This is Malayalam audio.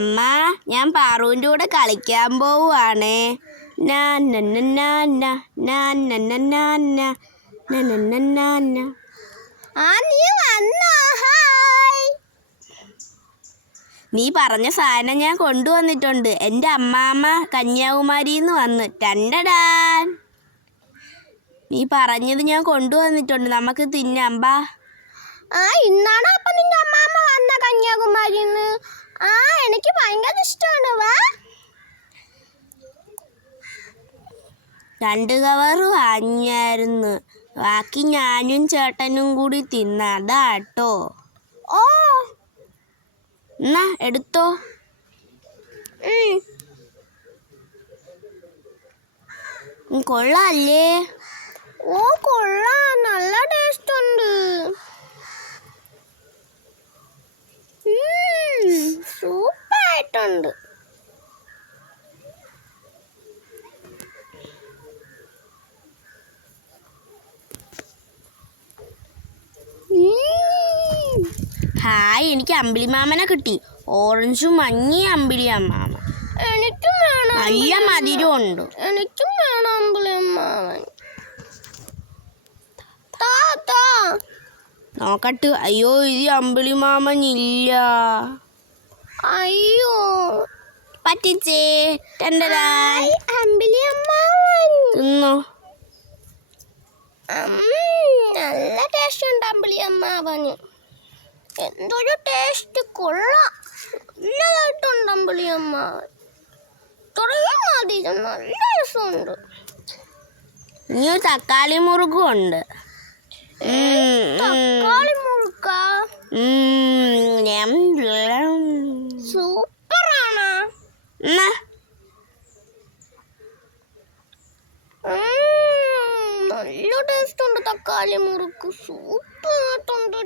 അമ്മ, ഞാൻ പാറുവിൻ്റെ കൂടെ കളിക്കാൻ പോവുകയാണേ. നീ പറഞ്ഞ സാധനം ഞാൻ കൊണ്ടുവന്നിട്ടുണ്ട്. എൻ്റെ അമ്മാമ്മ കന്യാകുമാരിന്ന് വന്ന്. ടണ്ടടാൻ. നീ പറഞ്ഞത് ഞാൻ കൊണ്ടുവന്നിട്ടുണ്ട്. നമുക്ക് തിന്നാം. ബാ. ഇന്നാണോ അപ്പൊ നിന്റെ അമ്മാമ്മ വന്ന കന്യാകുമാരിന്ന്? എനിക്ക് ഭയങ്കര ഇഷ്ടമാണ്. വാ. 2 കവറ് വാങ്ങിയായിരുന്നു. ബാക്കി ഞാനും ചേട്ടനും കൂടി തിന്നതാട്ടോ. എന്നാ എടുത്തോ. കൊള്ളാല്ലേ? കൊള്ളാം. നല്ല ടേസ്റ്റ് ഉണ്ട്. സൂപ്പറായിട്ടുണ്ട്. ഹായ്, എനിക്ക് അമ്പിളിമാമനെ കിട്ടി. ഓറഞ്ചും മഞ്ഞയും അമ്പിളി അമ്മാമ. എനിക്കും വേണം. നല്ല മധുരം ഉണ്ട്. എനിക്കും വേണം അമ്പിളി അമ്മാവൻ. നോക്കട്ട്. അയ്യോ, ഇത് അമ്പിളി മാമൻ ഇല്ല. അയ്യോ, പറ്റിച്ചേ. അമ്പിളി അമ്മാവൻ തിന്നോ. നല്ല ടേസ്റ്റ് ഉണ്ട് അമ്പിളി അമ്മാവന്. എന്തൊരു ടേസ്റ്റ്. കൊള്ളാം. നല്ലതായിട്ടുണ്ട് അമ്പിളി അമ്മാവൻ. ഇത്രയും മതി. നല്ല രസമുണ്ട്. ഇനി ഒരു തക്കാളി മുറുക്കും ഉണ്ട്. തക്കാളി മുറുക്ക സൂപ്പറാണ്. നല്ല ടേസ്റ്റ് ഉണ്ട് തക്കാളി മുറുക്ക്. സൂപ്പറായിട്ടുണ്ട്.